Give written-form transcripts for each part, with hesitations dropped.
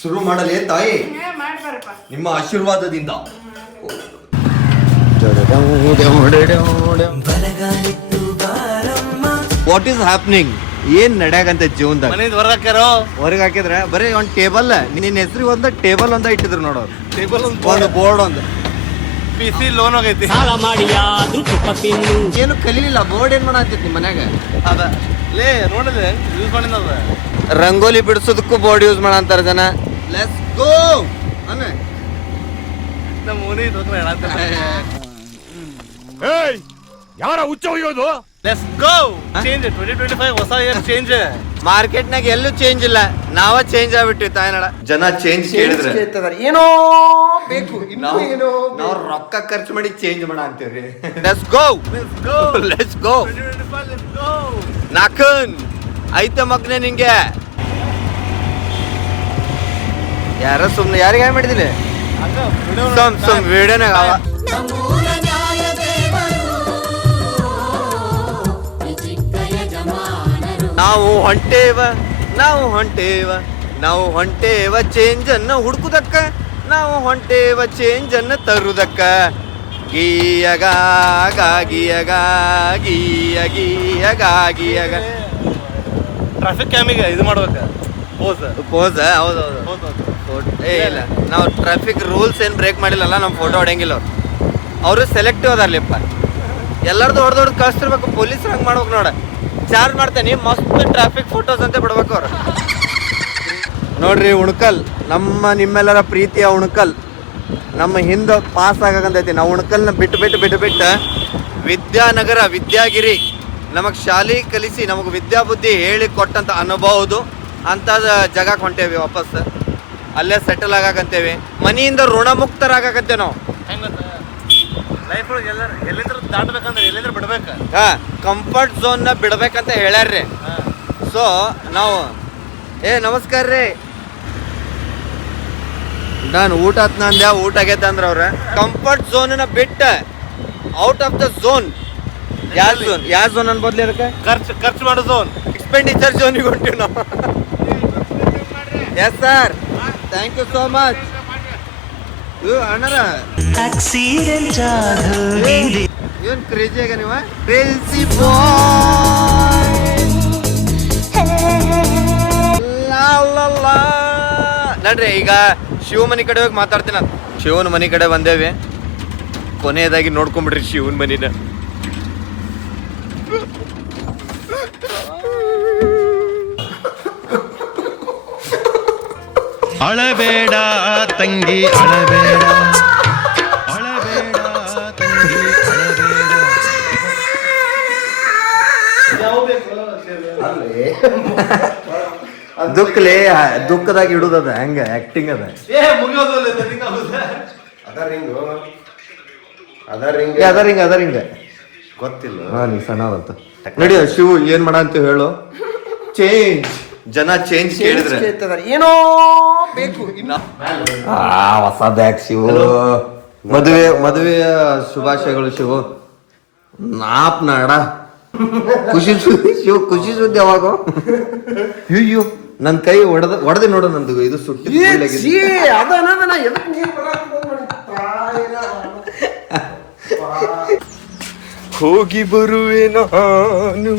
ಶುರು ಮಾಡಲೇ ತಾಯಿ ನಿಮ್ಮ ಆಶೀರ್ವಾದದಿಂದ. What is happening? ಏನ್ ನಡೆಯಾಗಂತ ಜೀವನದಾಗ? ಹೊರಗೆ ಹಾಕಿದ್ರ ಬರೀ ಒಂದ್ ಟೇಬಲ್, ನಿನ್ನ ಹೆಸರಿಗೆ ಒಂದ ಟೇಬಲ್ ಒಂದ ಇಟ್ಟಿದ್ರು ನೋಡೋರು. ಟೇಬಲ್ ಒಂದು ಬೋರ್ಡ್ ಒಂದು PC ಲೋನ್ ಹೋಗೈತಿ. ಏನು ಕಲೀಲಿಲ್ಲ. ಬೋರ್ಡ್ ಏನ್ ಮಾಡತ್ತಿತ್ತು ನಿಮ್ಮ ಮನ್ಯಾಗ? ಅದ ಲೇ ನೋಡಿದೆ ಯೂಸ್ ಮಾಡಿದ ರಂಗೋಲಿ ಬಿಡಿಸೋದಕ್ಕೂ ಬೋರ್ಡ್ ಯೂಸ್ ಮಾಡಂತಾರ ಜನ. ಲೆಟ್ಸ್ ಗೋ ಅನ್ನ ನಮ್ಮ ಮನೆ ಯಾರ ಹುಚ್ಚ ಹೋಗೋದು? ಲೆಟ್ಸ್ ಗೋ ಚೇಂಜ್ 2025 ಹೊಸ ಇಯರ್ ಚೇಂಜ್. ಮಾರ್ಕೆಟ್ನಾಗ ಎಲ್ಲೂ ಚೇಂಜ್ ಇಲ್ಲ, ನಾವ ಚೇಂಜ್ ಆಗ್ಬಿಟ್ಟಿವಿ ತಾಯಿನಡ. ಜನ ಚೇಂಜ್ ಕೇಳಿದ್ರೆ ಏನೋ ಬೇಕು, ನಾವು ರೊಕ್ಕ ಖರ್ಚು ಮಾಡಿ ಚೇಂಜ್ ಮಾಡ ಅಂತೀವ್ರಿ. Let's go let's go. ನಾಕನ್ ಐತೆ ಮಗ್ನೆ ನಿಂಗೆ. ಯಾರ ಸುಮ್ನೆ ಯಾರಿಗೆ ಹಾಯ್ ಮಾಡಿದಿಲ್ಲ? ಸುಮ್ ವಿಡಿಯೋನಾಗ ಅವ. ನಾವು ಹೊಂಟೇವ ಚೇಂಜ್ ಅನ್ನ ಹುಡುಕುದಕ್ಕ, ನಾವು ಹೊಂಟೇವ ಚೇಂಜ್ ಅನ್ನ ತರುದಕ್ಕ. ಗೀಯಗ ಗಾಗಿಯಗ ಗೀಯ ಗೀಯಗ ಗೀಯಗ. ಟ್ರಾಫಿಕ್ ಕ್ಯಾಮಿಗೆ ಇದು ಮಾಡ್ಬೇಕ ಪೋಸ್. ಹೌದೌದು. ಏ ಇಲ್ಲ, ನಾವು ಟ್ರಾಫಿಕ್ ರೂಲ್ಸ್ ಏನು ಬ್ರೇಕ್ ಮಾಡಿಲ್ಲಲ್ಲ, ನಮ್ಮ ಫೋಟೋ ಹೊಡೆಯಂಗಿಲ್ಲ ಅವರು ಸೆಲೆಕ್ಟಿವ್ ಅದಾರ್ಲಿಪ್ಪ. ಎಲ್ಲರದು ಹೊಡೆದೊಡ್ದು ಕಳಿಸ್ತಿರ್ಬೇಕು. ಪೊಲೀಸ್ ಹಂಗೆ ಮಾಡ್ಬೇಕು ನೋಡ. ಚಾರ್ಜ್ ಮಾಡ್ತೇನೆ, ಮಸ್ತ್ ಟ್ರಾಫಿಕ್ ಫೋಟೋಸ್ ಅಂತ ಬಿಡ್ಬೇಕು ಅವ್ರು. ನೋಡ್ರಿ ಉಣಕಲ್, ನಿಮ್ಮೆಲ್ಲರ ಪ್ರೀತಿಯ ಉಣಕಲ್ ನಮ್ಮ ಹಿಂದೆ ಪಾಸ್ ಆಗಂತೈತಿ. ನಾವು ಉಣಕಲ್ನ ಬಿಟ್ಟು ವಿದ್ಯಾನಗರ ವಿದ್ಯಾಗಿರಿ ನಮಗೆ ಶಾಲೆ ಕಲಿಸಿ ನಮಗೆ ವಿದ್ಯಾಬುದ್ಧಿ ಹೇಳಿ ಕೊಟ್ಟಂತ ಅನುಭವದು ಅಂಥದ್ದು ಜಾಗಕ್ಕೆ ಹೊಂಟೇವಿ. ವಾಪಸ್ ಅಲ್ಲೇ ಸೆಟಲ್ ಆಗಾಕಂತೇವಿ. ಮನೆಯಿಂದ ಋಣಮುಕ್ತರಾಗಕತ್ತೇವೆ ನಾವು. ಲೈಫ್ ಒಳಗೆ ಎಲ್ಲಿಂದ್ರ ದಾಟ್ಬೇಕಂದ್ರೆ ಎಲ್ಲಿಂದ್ರ ಬಿಡ್ಬೇಕು. ಕಂಫರ್ಟ್ ಝೋನ್ನ ಬಿಡ್ಬೇಕಂತ ಹೇಳ್ಯಾರ್ರಿ. ಸೊ ನಾವು ನಮಸ್ಕಾರ ರೀ, ನಾನು ಊಟ ಅಂದ್ಯಾ, ಊಟ ಆಗೈತೆ ಅಂದ್ರೆ ಅವ್ರ ಕಂಫರ್ಟ್ ಝೋನ್ನ ಬಿಟ್ಟ ಔಟ್ ಆಫ್ ದ ಝೋನ್. ಯಾವ ಝೋನ್ ಅನ್ಬೋದ್ಲಿ ಅದಕ್ಕೆ? ಖರ್ಚು ಮಾಡೋ ಝೋನ್, ಎಕ್ಸ್ಪೆಂಡಿಚರ್ ಝೋನಿಗೆ ಹೊಂಟಿವಿ ನಾವು. Yes sir, thank you so much. ಅಣ್ಣರ ಇವನ್ ಕ್ರೇಜಿ ಆಗ ನೀವ ಕ್ರೇಜಿ ನಡ್ರಿ. ಈಗ ಶಿವ ಮನಿ ಕಡೆ ಹೋಗಿ ಮಾತಾಡ್ತೀನಿ. ಶಿವನ ಮನಿ ಕಡೆ ಬಂದೇವಿ. ಕೊನೆಯದಾಗಿ ನೋಡ್ಕೊಂಬಿಡ್ರಿ ಶಿವನ್ ಮನಿನ. ಅಳಬೇಡ ತಂಗಿ ಅಳಬೇಡ, ಅಳಬೇಡ ತಂಗಿ ಅಳಬೇಡ. ದುಃಖದಾಗ ಇಡುದದ ಹೆಂಗ ಆಕ್ಟಿಂಗ್ ಅದ. ಅದರಿಂಗ ಗೊತ್ತಿಲ್ಲ. ನೀ ಸಣ್ಣವಂತ ನಡಿಯ. ಶಿವು ಏನ್ ಮಾಡ ಅಂತ ಹೇಳು. ಚೇಂಜ್, ಜನ ಚೇಂಜ್ ಕೇಳಿದ್ರೆ ಏನೋ ಬೇಕು. ಹೊಸ ಬ್ಯಾಗ್ ಶಿವು. ಮದುವೆಯ ಶುಭಾಶಯಗಳು ಶಿವು. ನಾಡ ಖುಷಿ ಸುದ್ದಿ ಶಿವು, ಖುಷಿ ಸುದ್ದಿ. ಯಾವಾಗ ಅಯ್ಯೋ ನನ್ ಕೈ ಒಡೆದೆ ನೋಡು, ನಂದು ಇದು ಸುಟ್ಟಿ. ಹೋಗಿ ಬರುವೆ ನಾನು,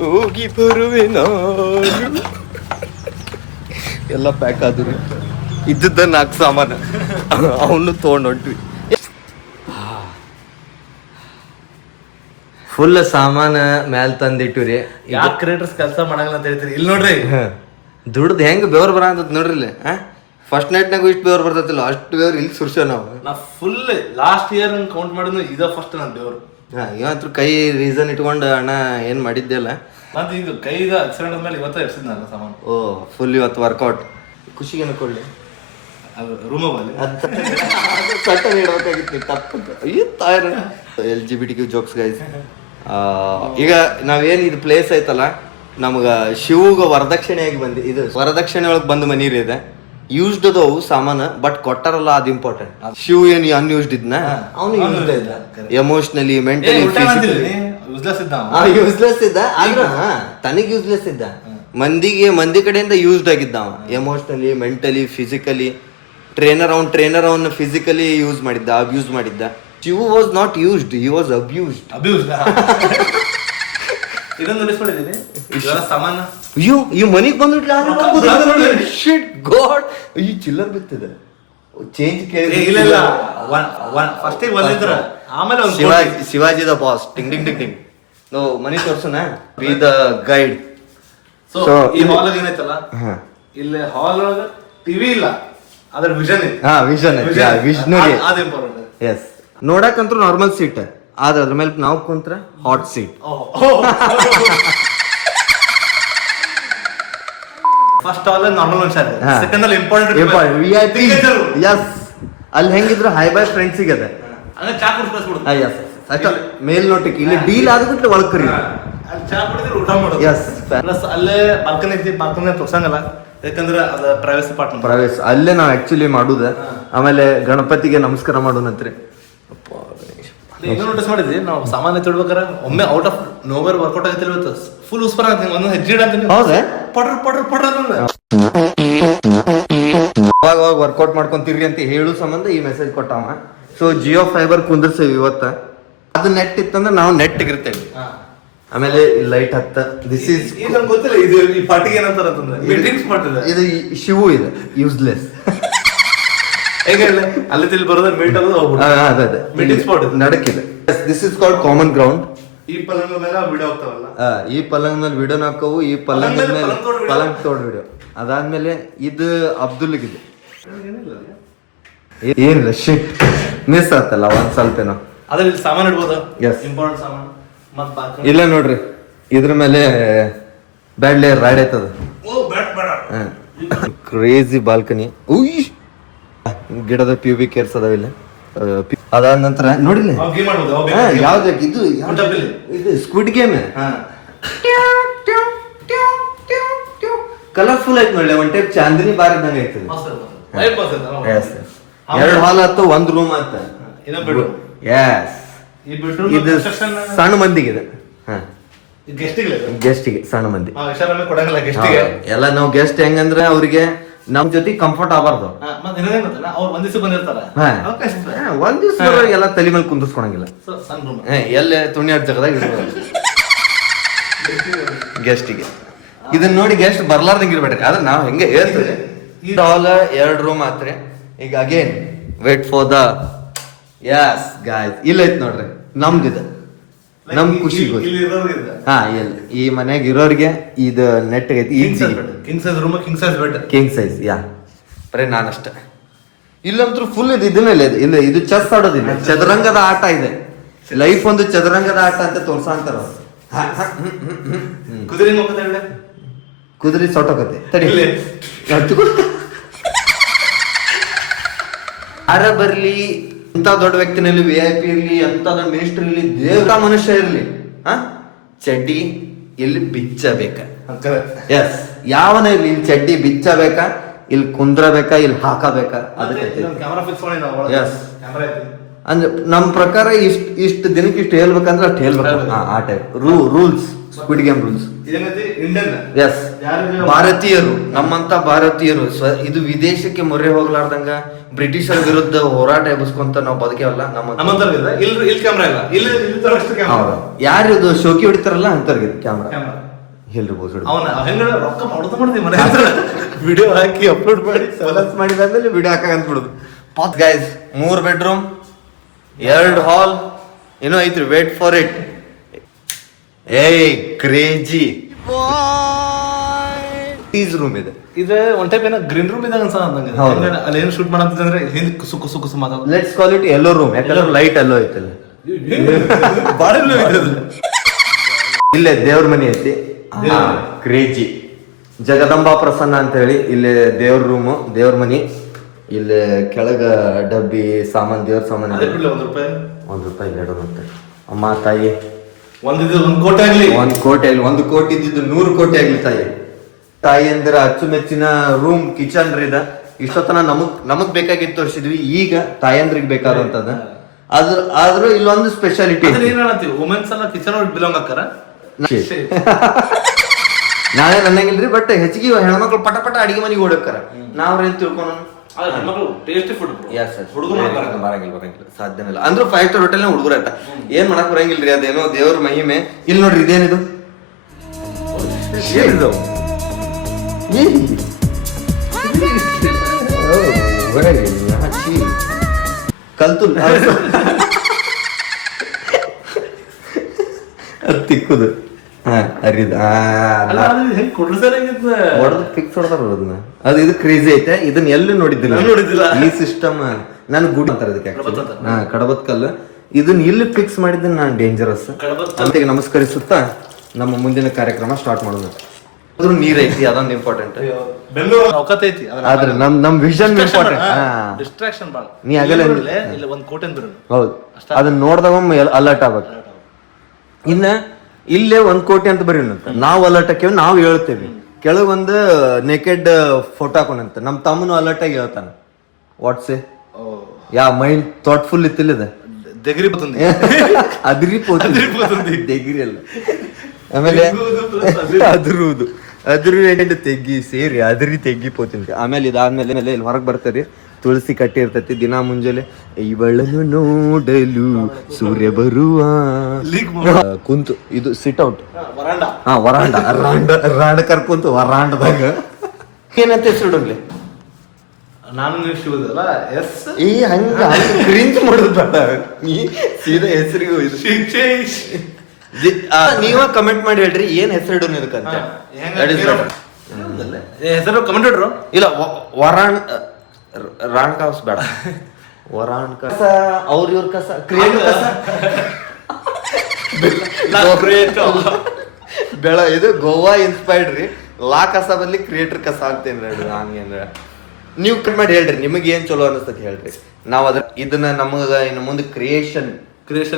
ಹೋಗಿ ಬರುವೆ ನಾನು. ಎಲ್ಲ ಪ್ಯಾಕ್ ಆದ್ರಿ. ಇದ್ದದ್ದ 4 ಸಾಮಾನು ಅವನು ತೊಗೊಂಡು ಹೊಂಟ್ವಿ. ಫುಲ್ ಸಾಮಾನ ಮ್ಯಾಲ ತಂದಿಟ್ಟಿವ್ರಿ. ಯಾಕೆ ಕ್ರಿಯೇಟರ್ಸ್ ಕೆಲಸ ಮಾಡಂಗಿಲ್ಲ ಅಂತ ಹೇಳ್ತೀರಿ? ಇಲ್ಲಿ ನೋಡ್ರಿ ದುಡ್ದು ಹೆಂಗ್ ಬೆವ್ರು ಬರಂತದ್ ನೋಡ್ರಿ. ಇಲ್ಲಿ ಫಸ್ಟ್ ನೈಟ್ನಾಗು ಇಷ್ಟು ಬೆವ್ರು ಬರ್ತತಿಲ್ಲ, ಅಷ್ಟು ಬೆವ್ರು ಇಲ್ಲಿ ಸುರ್ಸೋ ನಾವು. ನಾ ಫುಲ್ ಲಾಸ್ಟ್ ಇಯರ್ ಕೌಂಟ್ ಮಾಡಿದ್ನು ಇದ ಫಸ್ಟ್ ನನ್ನ ದೇವ್ರು. ಇವತ್ತು ಕೈ ರೀಸನ್ ಇಟ್ಕೊಂಡು ಅಣ್ಣ ಏನ್ ಮಾಡಿದ್ದೆಲ್ಲ. ಮತ್ತೆ ಇದು ಕೈದ ಆಕ್ಸಿಡೆಂಟ್ ಆದ್ಮೇಲೆ ಇವತ್ತು ಎಡ್ಸಿದ್ನಲ್ಲ ಸಾಮಾನು. ಓ ಫುಲ್ ಇವತ್ತು ವರ್ಕೌಟ್. ಖುಷಿಗೆ ಅನ್ಕೊಳ್ಳಿ. ರೂಮಲ್ಲಿ ಕಟ್ಟನ್ ಇಡ್ಬೇಕಾಗಿತ್ತು, ತಪ್ಪು. LGBTQ jokes guys. ಈಗ ನಾವೇನ್ ಇದು ಪ್ಲೇಸ್ ಐತಲ್ಲ, ನಮ್ಗ ಶಿವಗ ವರದಕ್ಷಿಣೆಯಾಗಿ ಇದು ವರದಕ್ಷಿಣೆ ಒಳಗೆ ಬಂದು ಮನಿ ರೀ ಇದೆ. ಯೂಸ್ಡ್ ಅದವು ಸಾಮಾನು, ಬಟ್ ಕೊಟ್ಟಾರಲ್ಲ ಅದು ಇಂಪಾರ್ಟೆಂಟ್. ಶಿವ್ ಏನು ಅನ್ಯೂಸ್ಡ್ ಇದ್ನ ಅವನು ಯೂಸ್ಡ್ ಇದ್ದ. ಎಮೋಷನಲಿ, ಮೆಂಟಲಿ, ಯೂಸ್ಲೆಸ್ ಇದ್ದ. ಯೂಸ್ಲೆಸ್ ಇದ್ದ ಆದ್ರ ತನಗ್ ಯೂಸ್ಲೆಸ್ ಇದ್ದ. ಮಂದಿ ಕಡೆಯಿಂದ ಯೂಸ್ಡ್ ಆಗಿದ್ದ ಎಮೋಷನಲಿ, ಮೆಂಟಲಿ, ಫಿಸಿಕಲಿ. ಟ್ರೇನರ್ ಅವನ್ನ ಫಿಸಿಕಲಿ ಯೂಸ್ ಮಾಡಿದ್ದ, ಅಬ್ಯೂಸ್ ಮಾಡಿದ್ದ. Shivu was not used, he was abused. ಇದೊಂದು ನೋಟಿಸ್ ಮಾಡಿದ್ದೀನಿ, ಇದೆಲ್ಲ ಸಾಮಾನ. ಅಯ್ಯೋ ಈ ಮನಿಗ್ ಬಂದ್ಬಿಟ್ಲ ಶಿಟ್ ಗಾಡ್. ಈ ಚಿಲ್ಲರ್ ಬಿತ್ತಿದೆ ಚೇಂಜ್ ಕೇಳಿ. ಇಲ್ಲ ಫಸ್ಟಿಗೆ ಬಂದಿದ್ರ, ಆಮೇಲೆ ಶಿವಾಜಿ ದ ಬಾಸ್. ಟಿಂಗ್ ಟಿಂಗ್ ಟಿಂಗ್ ಟಿಂಗ್. ನೋ ಮನಿ ತೋರ್ಸೋಣ, ಬಿ ದ ಗೈಡ್. ಸೊ ಈ ಹಾಲ್ ಏನೈತಲ್ಲ, ಇಲ್ಲಿ ಹಾಲ್ ಒಳಗ ಟಿವಿ ಇಲ್ಲ, ಅದ್ರ ವಿಷನ್ ಇದೆ. ವಿಷನ್ ವಿಷನರಿ, ಅದು ಇಂಪಾರ್ಟೆಂಟ್. ಎಸ್. ನೋಡಕ್ಕಂತೂ ನಾರ್ಮಲ್ ಸೀಟ್, ಆದ್ರೆ ಅದ್ರ ಮೇಲೆ ನಾವು ಕುಂತ್ರ ಹಾಟ್ ಸೀಟ್. ಫಸ್ಟ್ ಹಾಲ್ ನಾರ್ಮಲ್ ಮನುಷ್ಯ, ಸೆಕೆಂಡ್ ಅಲ್ಲಿ ಇಂಪಾರ್ಟೆಂಟ್ VIP. ಎಸ್, ಅಲ್ಲಿ ಹೆಂಗಿದ್ರು ಹೈ ಬೈ ಫ್ರೆಂಡ್ಸ್ ಇದೆ. ಅಂದ್ರೆ ಚಾ ಕುಡಿಸ್ಬಿಡ್ತು. ಎಸ್, ಅಷ್ಟ ಮೇಲ್ನೋಟಕ್ಕೆ ಇಲ್ಲಿ ಡೀಲ್ ಆದ್ಬಿಟ್ಲೆ ಒಳಗ್ ಕರಿ. ಅಲ್ಲಿ ಚಾ ಕುಡಿದ್ರೆ ಊಟ ಮಾಡೋದು. ಎಸ್, ಪ್ಲಸ್ ಅಲ್ಲೇ ಬಾಲ್ಕನಿ ಐತಿ, ಬಾಲ್ಕನಿ ತೋರ್ಸಂಗಲ್ಲ, ಯಾಕಂದ್ರೆ ಅದ ಪ್ರೈವಸಿ ಪಾರ್ಟ್. ಪ್ರವೇಶ ಅಲ್ಲೇ ನಾವು ಆಕ್ಚುಲಿ ಮಾಡುದ. ಆಮೇಲೆ ಗಣಪತಿಗೆ ನಮಸ್ಕಾರ ಮಾಡೋಣತ್ರಿ. ಈಗ ನೋಟಿಸ್ ಮಾಡಿದ್ವಿ, ನಾವು ಸಾಮಾನ್ಯ ತೊಡ್ಬೇಕಾರ ಒಮ್ಮೆ ಔಟ್ ಆಫ್ ನೋವೇರ್ ವರ್ಕೌಟ್ ಆಗತ್ತೆ ಇವತ್ತು. ಫುಲ್ ಉಸ್ಪರ ಆಗ್ತೀನಿ, ಒಂದೊಂದು ಹೆಜ್ಜೆ ಇಡಂತೀನಿ. ಹೌದಾ? ಪಡ್ರ ಅವಾಗ ವರ್ಕೌಟ್ ಮಾಡ್ಕೊಂತೀರಿ ಅಂತ ಹೇಳು ಸಂಬಂಧ ಈ ಮೆಸೇಜ್ ಕೊಟ್ಟವ. ಸೊ ಜಿಯೋ ಫೈಬರ್ ಕುಂದಿರ್ಸೇವಿ ಇವತ್ತ. ಅದು ನೆಟ್ ಇತ್ತಂದ್ರೆ ನಾವು ನೆಟ್ ಇರ್ತೇವೆ. ಆಮೇಲೆ ಲೈಟ್ ಹತ್ತ. ದಿಸ್ ಈಸ್ ಗೊತ್ತಿಲ್ಲ ಇದು ಈ ಪಾರ್ಟಿಗೆ ಏನಂತಾರ ಅಂತಂದ್ರೆ ಮೀಟಿಂಗ್ಸ್ ಮಾಡ್ತಿದೆ. ಇದು ಶಿವು ಇದೆ, ಯೂಸ್ಲೆಸ್. ಹೇಗೆ ಅಲ್ಲಿ ತಿಳಿ ಬರೋದ್ರೆ ಮೀಟ್ ಅದೇ ಮೀಟಿಂಗ್ ಸ್ಪಾಟ್ ಇದೆ, ನಡಕಿದೆ. This is called common ground. ಈ ಪಲಂಗ ಮೇಲೆ ವಿಡಿಯೋ ಹೋಗ್ತಾವಲ್ಲ, ಈ ಪಲಂಗ್ ಮೇಲೆ ವಿಡಿಯೋ ಹಾಕವು, ಈ ಪಲಂಗ್ ಮೇಲೆ ಪಲಂಗ್ ತೋಡ್ ವಿಡಿಯೋ. ಅದಾದ್ಮೇಲೆ ಇದು ಅಬ್ದುಲ್ಗಿದೆ. ಏನಿಲ್ಲ, ಶಿಟ್ ಮಿಸ್ ಆತಲ್ಲ ಒಂದ್ ಸ್ವಲ್ಪ ಏನೋ. ಅದ್ರಲ್ಲಿ ಸಾಮಾನು ಇಡ್ಬೋದು, Yes. ಇಂಪಾರ್ಟೆಂಟ್ ಸಾಮಾನು. ಮತ್ತೆ ಇಲ್ಲ ನೋಡ್ರಿ, ಇದ್ರ ಮೇಲೆ ಬ್ಯಾಡ್ ಲೇಯರ್ ರೈಡ್ ಆಯ್ತದ. Crazy balcony. ಉಯ್, ಗಿಡದ ಪ್ಯೂಬಿ ಕೇರ್ಸ್ ಅದಾವಿಲ್ಲ. ಅದಾದ ನಂತರ ನೋಡಿಲ್ಲ ಯಾವ್ದು ಇದು ಇದು ಸ್ಕ್ವಿಡ್ ಗೇಮ್. ಕಲರ್ಫುಲ್ ಐತ್ ನೋಡಿ, ಒನ್ ಟೈಪ್ ಚಾಂದಿನಿ ಬಾರ್ ಇದ್ದಂಗೆ ಐತದ. 2 ಹಾಲ್ ಆಯ್ತು, 1 ರೂಮ್ ಆಯ್ತ. ಎಸ್, ಇದು ಸಣ್ಣ ಮಂದಿಗಿದೆ. ಗೆಸ್ಟಿಗೆ ಸಣ್ಣ ಮಂದಿ ಎಲ್ಲ. ನಾವು ಗೆಸ್ಟ್ ಹೆಂಗಂದ್ರೆ ಅವ್ರಿಗೆ ನಮ್ ಜೊತೆ ಕಂಫರ್ಟ್ ಆಗಬಾರ್ದು. ಒಂದ್ ದಿವ್ಸ ಎಲ್ಲ ತಲೆ ಮೇಲೆ ಕುಂದಿಸ್ಕೊಳಂಗಿಲ್ಲ. ಎಲ್ಲೇ ತುಣಿ ಜಾಗದಾಗ ಗೆಸ್ಟಿಗೆ. ಇದನ್ನ ನೋಡಿ ಗೆಸ್ಟ್ ಬರ್ಲಾರ್ದಂಗ ಇರ್ಬೇಡ್ರಿ. ಆದ್ರೆ ನಾವ್ ಹೆಂಗೆ ಹೇಳ್ತೇವೆ. ಈ ಹಾಲ್ 2 ರೂಮ್ ಆತ್ರಿ. ಈಗ again wait for the yes guys. ಇಲ್ಲ ಐತ್ ನೋಡ್ರಿ ನಮ್ದಿದೆ, ನಮ್ ಖುಷಿ ಈ ಮನ್ಯಾಗ ಇರೋರ್ಗೆ ಇದು ನೆಟ್ ಐತಿ. King size room, king size bed, king size. Yeah, ಬರೀ ನಾನಷ್ಟ. ಇಲ್ಲಂತೂ ಫುಲ್ ಇದು ಇದನ್ನೆಲ್ಲ ಇದೆ. ಇಲ್ಲ ಇದು ಚೆಸ್ ಆಡೋದಿಲ್ಲ, ಚದುರಂಗದ ಆಟ ಇದೆ. ಲೈಫ್ ಒಂದು ಚದುರಂಗದ ಆಟ ಅಂತ ತೋರ್ಸ ಅಂತಾರ. ಕುದುರೆ ಸೊಟ್ಟೋಗತ್ತೆ. ಯಾರ ಬರ್ಲಿ, ಎಂತ ದೊಡ್ಡ ವ್ಯಕ್ತಿನಲ್ಲಿ, VIP ಇರ್ಲಿ, ಎಂತ ದೊಡ್ಡ ಮಿನಿಸ್ಟರ್ ಇರ್ಲಿ, ದೇವರ ಮನುಷ್ಯ ಇರ್ಲಿ, ಚಡ್ಡಿ ಇಲ್ಲಿ ಬಿಚ್ಚಬೇಕ. ಎಸ್, ಯಾವನ ಇರ್ಲಿ, ಇಲ್ಲಿ ಚಡ್ಡಿ ಬಿಚ್ಚಬೇಕಾ, ಇಲ್ಲಿ ಕುಂದ್ರಬೇಕಾ, ಇಲ್ಲಿ ಹಾಕಬೇಕಾ. ಎಸ್, ಅಂದ್ರೆ ನಮ್ ಪ್ರಕಾರ ಇಷ್ಟ ದಿನಕ್ಕೆ ಇಷ್ಟು ಹೇಳ್ಬೇಕಂದ್ರೆ ಅಷ್ಟು ಹೇಳ್ಬೇಕು. ಆ type rules, squid game rules. Yes, ಭಾರತೀಯರು, ನಮ್ಮಂತ ಭಾರತೀಯರು ಇದು ವಿದೇಶಕ್ಕೆ ಮೊರೆ ಹೋಗ್ಲಾರ್ದಂಗ ಬ್ರಿಟಿಷರ ವಿರುದ್ಧ ಹೋರಾಟ ಎಬ್ಬಿಸ್ಕೊಂತ ನಾವು ಬದುಕೇವಲ್ಲ. ಯಾರು ಇದು ಶೋಕಿ ಹೊಡಿತಾರಲ್ಲ ಅಂತವ್ರಿಗೆ ಕ್ಯಾಮ್ರಾ ವಿಡಿಯೋ ಹಾಕಿ ಅಪ್ಲೋಡ್ ಮಾಡಿ ಮಾಡಿದಾದ್ಮೇಲೆ ವಿಡಿಯೋ ಹಾಕಂತ ಬಿಡುದು. ಗೈಸ್, 3 ಬೆಡ್ರೂಮ್, 2 ಹಾಲ್, ಏನೋ ಐತ್ರಿ. Wait for it. Crazy tees room ಇದೆ. ಇದು ಒನ್ ಟೈಪ್ ಏನೋ ಗ್ರೀನ್ ರೂಮ್ ಇದ್ದಾಗ ಅಲ್ಲಿ ಏನು ಶೂಟ್ ಮಾಡಂತಂದ್ರೆ ಹಿಂದೆ ಕುಸು ಕುಸು ಕುಸು ಮಾತಾಡೋದು. Let's call it yellow room, ಯಾಕಂದ್ರೆ ಲೈಟ್ ಎಲ್ಲೋ ಐತಲ್ಲ. ಇಲ್ಲೇ ದೇವ್ರ ಮನಿ ಐತಿ, ಕ್ರೇಜಿ. ಜಗದಂಬಾ ಪ್ರಸನ್ನ ಅಂತ ಹೇಳಿ ಇಲ್ಲಿ ದೇವ್ರ ರೂಮು, ದೇವ್ರ ಮನಿ. ಇಲ್ಲಿ ಕೆಳಗ ಡಬ್ಬಿ ಸಾಮಾನ್, ದೇವ್ರ ಸಾಮಾನ್. ₹1 ಇಡೋದಂತೆ. ಅಮ್ಮ ತಾಯಿ, 1 ಕೋಟಿ ಆಗ್ಲಿ, 1 ಕೋಟಿ ಆಗ್ಲಿ, 1 ಕೋಟಿ ಇದ್ದಿದ್ದು 100 ಕೋಟಿ ಆಗ್ಲಿ. ತಾಯಿ ಅಂದ್ರೆ ಅಚ್ಚುಮೆಚ್ಚಿನ ರೂಮ್, ಕಿಚನ್ ರೀ. ಇಷ್ಟೊತ್ತನ ನಮಗ್ ಬೇಕಾಗಿತ್ತು ತೋರಿಸಿದ್ವಿ. ಈಗ ತಾಯಂದ್ರಿಗೆ ಬೇಕಾದಂತದ. ಆದ್ರೂ ಇಲ್ಲೊಂದು ಸ್ಪೆಷಾಲಿಟಿ. ವುಮೆನ್ಸ್ ಎಲ್ಲ ಕಿಚನ್ ಬಿಲಾಂಗ್ ಆಕಾರ. ನಾವೇ ಅನ್ನಂಗಿಲ್ರಿ ಬಟ್ ಹೆಚ್ಚಿಗೆ ಹೆಣ್ಮಕ್ಳು ಪಟ ಪಟ ಅಡಿಗೆ ಮನೆಗೆ ಓಡಕ್ಕಾರ ನಾವ್ರೇನ್ ತಿಳ್ಕೊಳ ಟೇಸ್ಟಿ ಫುಡ್ ಹುಡುಗರು ಬರಂಗಿಲ್ಲ ಸಾಧ್ಯನೇ ಇಲ್ಲ ಅಂದ್ರೂ 5 ಸ್ಟಾರ್ ಹೋಟೆಲ್ ಹುಡುಗರು ಆಯ್ತಾ ಏನ್ ಮಾಡಕ್ ಬರಂಗಿಲ್ರಿ ಅದೇನೋ ದೇವ್ರ ಮಹಿಮೆ. ಇಲ್ಲಿ ನೋಡ್ರಿ ಇದೇನಿದು ಏನಿದು ಕಲ್ತು ತಿಕ್ಕುದು ಫಿಕ್ಸ್ ಹೊಡ್ತಾರ ಅದನ್ನ ಅದು ಇದು ಕ್ರೇಜಿ ಐತೆ ಇದನ್ನ ಎಲ್ಲಿ ನೋಡಿದ್ದಿಲ್ಲ ಈ ಸಿಸ್ಟಮ್ ನನ್ ಗುಡ್ ಅಂತಾರೆ ಅದಕ್ಕೆ ಕಡಬತ್ ಕಲ್ಲು ಇದನ್ನ ಇಲ್ಲಿ ಫಿಕ್ಸ್ ಮಾಡಿದ್ರೆ ನಾನು ಡೇಂಜರಸ್ ಅಂತ ನಮಸ್ಕರಿಸುತ್ತಾ ನಮ್ಮ ಮುಂದಿನ ಕಾರ್ಯಕ್ರಮ ಸ್ಟಾರ್ಟ್ ಮಾಡೋದು. ಅದ್ರ ನೀರ್ ಐತಿ ಅದೊಂದು ಇಂಪಾರ್ಟೆಂಟ್ ಆದ್ರೆ ನಮ್ ವಿಷನ್ ಇಂಪಾರ್ಟೆಂಟ್. ಡಿಸ್ಟ್ರಾಕ್ಷನ್ ಬಾಳ ನೀ ಆಗಲ್ಲ ಇಲ್ಲ ಒಂದ್ ಕೋಟೆ ಹೌದು ಅದನ್ನ ನೋಡ್ದಾಗ ಅಲರ್ಟ್ ಆಗ್ಬೇಕು. ಇನ್ನ ಇಲ್ಲೇ 1 ಕೋಟಿ ಅಂತ ಬರೀ ನಾವು ಅಲರ್ಟ್ ಹಾಕೇವಿ ನಾವು ಹೇಳ್ತೇವಿ ಕೆಲವೊಂದು ನೆಕೆಡ್ ಫೋಟೋ ಹಾಕೋಣಂತ ನಮ್ ತಮ್ಮನು ಅಲರ್ಟ್ ಆಗಿ ಹೇಳ್ತಾನ ವಾಟ್ಸೇ ಯಾ ಮೈಂಡ್ ಥಾಟ್ಫುಲ್ ಇತ್ತಿಲ್ಲ ದೆಗ್ರಿ ಬರ್ತಂದಿ ಅದ್ರಿ ದೆಗ್ರಿ ಅಲ್ಲ ಆಮೇಲೆ ಅದ್ರ ತೆಗ್ಗಿ ಸೇರಿ ಅದ್ರಿ ತೆಗ್ಗಿ ಪೋತೀನಿ. ಆಮೇಲೆ ಇದಾದ್ಮೇಲೆ ಇಲ್ಲಿ ಹೊರಗೆ ಬರ್ತಾರೆ ತುಳಸಿ ಕಟ್ಟಿ ಇರ್ತೈತಿ ದಿನ ಮುಂಜಾನೆ ಇವಳನ್ನು ನೋಡಲು ಸೂರ್ಯ ಬರುವ ಕುಂತು ಇದು ಸಿಟ್ ಔಟ್ ವರಾಂಡ ರಾಂಡ ಕರ್ಕುಂತು ವರಾಂಡದಾಗ ಏನಂತ ಹೆಸರು ನಾನು ನೀವು ಶಿವದಲ್ಲ ಎಸ್ ಈ ಹಂಗ ಕ್ರಿಂಜ್ ಮಾಡುದು ಬೇಡ ನೀ ಸೀದಾ ಹೆಸರಿಗೂ ನೀವ ಕಮೆಂಟ್ ಮಾಡಿ ಹೇಳ್ರಿ ಏನ್ ಹೆಸರು ಇಡೋನ್ ಇದಕ್ಕಂತ ಹೆಸರು ಕಮೆಂಟ್ ಇಡ್ರು ಇಲ್ಲ ರಾಣ್ ಕಾಸ್ ಬೇಡ ವರಾಣ್ ಕಸ ಅವ್ರ ಇವ್ರ ಕಸ ಕ್ರಿಯೇಟ್ ಕಸ ಬೆಳ ಇದು ಗೋವಾ ಇನ್ಸ್ಪೈರ್ಡ್ ರೀ ಲಾ ಕಸ ಬದ್ಲಿ ಕ್ರಿಯೇಟರ್ ಕಸ ಅಂತೇನ್ರಿ ಹಂಗೇನ್ರ ನೀವು ಕಟ್ ಮಾಡಿ ಹೇಳ್ರಿ ನಿಮಗೆ ಏನ್ ಚಲೋ ಅನಿಸ್ತತಿ ಹೇಳ್ರಿ ನಾವ್ ಅದ್ರ ಇದನ್ನ ನಮಗ ಇನ್ನು ಮುಂದೆ ಕ್ರಿಯೇಷನ್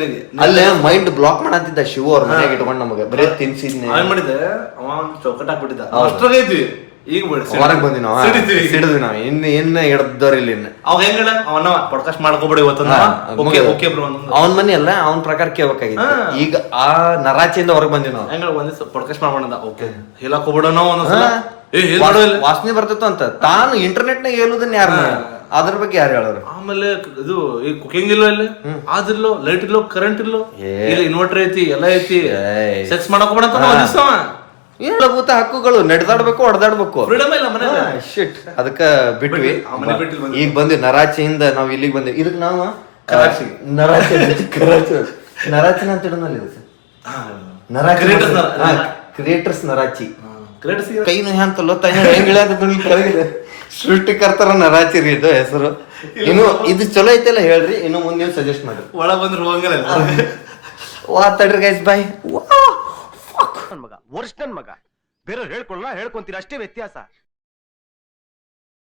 ಇದೆ ಅಲ್ಲೇ ಮೈಂಡ್ ಬ್ಲಾಕ್ ಮಾಡಂತಿದ್ದ ಶಿವ ಅವ್ರ ಮನೆಯಾಗ ಇಟ್ಕೊಂಡ್ ನಮಗೆ ಬರೀ ತಿನ್ಸಿದ್ನೆ ಮಾಡಿದ್ದೆ ಅವ ಚೌಕಟ್ ಹಾಕ್ಬಿಟ್ಟಿದ್ದ ಅಷ್ಟ್ರಾಗ ಇದ್ವಿ ಈಗ ಹೊರಗ್ ಬಂದಿ ನಾವ್ ಸಿಡಿದ್ವಿ ನಾವ್ ಇನ್ನ ಹಿಡ್ದವ್ರಿಲ್ಲ ಇನ್ನ ಅವ್ ಹೆಂಗ ಅವನ ಪಾಡ್ಕಾಸ್ಟ್ ಮಾಡ್ಕೋಬೇಡಿ ಅವನ್ ಮನಿ ಅಲ್ಲ ಅವನ್ ಪ್ರಕಾರ ಕೇಳ್ಬೇಕಾಗಿತ್ತು ಈಗ ಆ ನರಾಚಿಯಿಂದ ಹೊರಗ್ ಬಂದಿವಿ ನಾವು ಹೆಂಗ ಒಂದ್ ಪಾಡ್ಕಾಸ್ಟ್ ಮಾಡ್ಬೋಣ ಓಕೆ ಹೇಳಕ್ ಹೋಗ್ಬಿಡೋಣ ವಾಸನೆ ಬರ್ತಿತ್ತು ಅಂತ ತಾನು ಇಂಟರ್ನೆಟ್ ನಾಗ ಹೇಳುದನ್ನ ಯಾರು ಅದ್ರ ಬಗ್ಗೆ ಯಾರು ಹೇಳೋರು. ಆಮೇಲೆ ಇದು ಈ ಕುಕಿಂಗ್ ಇಲ್ಲೋ ಇಲ್ಲಿ ಆದಿಲ್ಲೋ ಲೈಟ್ ಇಲ್ಲೋ ಕರೆಂಟ್ ಇಲ್ಲೋ ಇಲ್ಲಿ ಇನ್ವರ್ಟರ್ ಐತಿ ಎಲ್ಲ ಐತಿ ಸೆಕ್ಸ್ ಮಾಡಕ್ ಹೋಗ್ಬಿಡಂತ ಮೂಲಭೂತ ಹಕ್ಕುಗಳು ನಡೆದಾಡ್ಬೇಕು ಹೊಡೆದಾಡ್ಬೇಕು ಫ್ರೀಡಮ್ ಇಲ್ಲ ಮನೆ ಶಿಟ್ ಅದಕ್ಕ ಬಿಟ್ವಿ ಈಗ ಬಂದ್ವಿ ನರಾಚಿಯಿಂದ ನಾವ್ ಇಲ್ಲಿಗೆ ಬಂದ್ವಿ ಇದಕ್ ನಾವು ನರಾಚಿನ ಅಂತ ಇಡೋನಲ್ಲಿ ಕ್ರಿಯೇಟರ್ಸ್ ನರಾಚಿ ಕೈನು ಅಂತಲ್ಲೋ ಹೆಂಗ್ ಕೆಳಗಿದೆ ಸೃಷ್ಟಿಕರ್ತರ ನರಾಚಿ ರೀ ಇದು ಹೆಸರು. ಇನ್ನು ಇದು ಚಲೋ ಐತೆಲ್ಲ ಹೇಳ್ರಿ ಇನ್ನು ಮುಂದೆ ಸಜೆಸ್ಟ್ ಮಾಡ್ರಿ ಒಳಗ ಬಂದ್ರೆ ಹೋಗಂಗಿಲ್ಲ ತಡ್ರಿ ಗೈಸ್ ಬಾಯ್ ಮಗ ವರ್ಷ ನನ್ ಮಗ ಬೇರೆ ಹೇಳ್ಕೊಳ್ಳ ಹೇಳ್ಕೊಂತೀರ ಅಷ್ಟೇ ವ್ಯತ್ಯಾಸ.